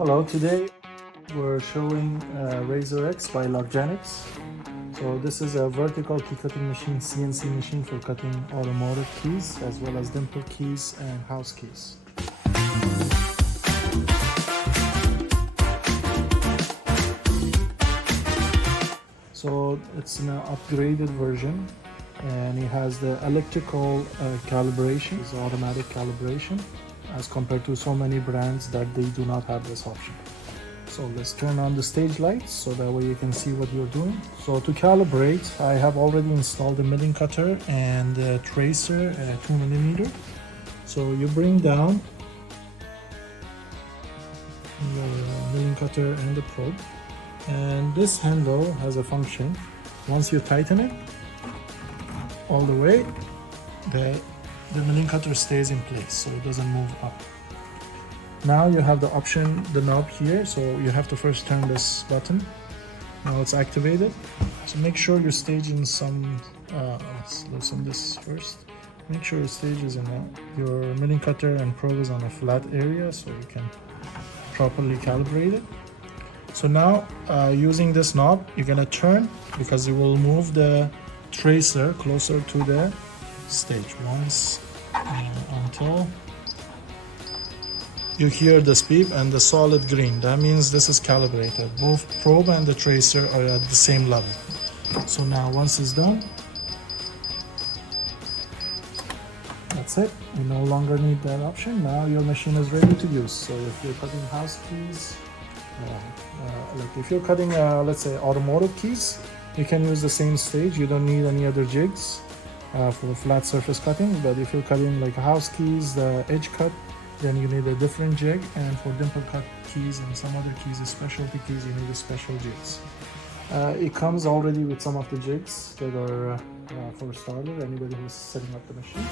Hello, today we're showing RazorX by Locksmith. So this is a vertical key cutting machine, CNC machine for cutting automotive keys as well as dimple keys and house keys. So it's an upgraded version and it has the electrical calibration, it's automatic calibration, as compared to so many brands that they do not have this option. So let's turn on the stage lights so that way you can see what you're doing. So to calibrate, I have already installed the milling cutter and the tracer at 2mm. So you bring down your milling cutter and the probe, and this handle has a function. Once you tighten it all the way, the milling cutter stays in place, so it doesn't move up. Now you have the option, the knob here, so you have to first turn this button. Now it's activated. So make sure your stage in some, let's loosen this first. Make sure your stage is in your milling cutter and probe is on a flat area so you can properly calibrate it. So now using this knob, you're gonna turn because it will move the tracer closer to the stage once until you hear this beep and the solid green. That means this is calibrated. Both probe and the tracer are at the same level. So now once it's done, that's it. You no longer need that option. Now your machine is ready to use. So if you're cutting house keys, like if you're cutting let's say automotive keys, you can use the same stage. You don't need any other jigs for flat surface cutting. But if you're cutting like house keys, the edge cut, then you need a different jig, and for dimple cut keys and some other keys, specialty keys, you need a special jigs. It comes already with some of the jigs that are for starter, anybody who's setting up the machine.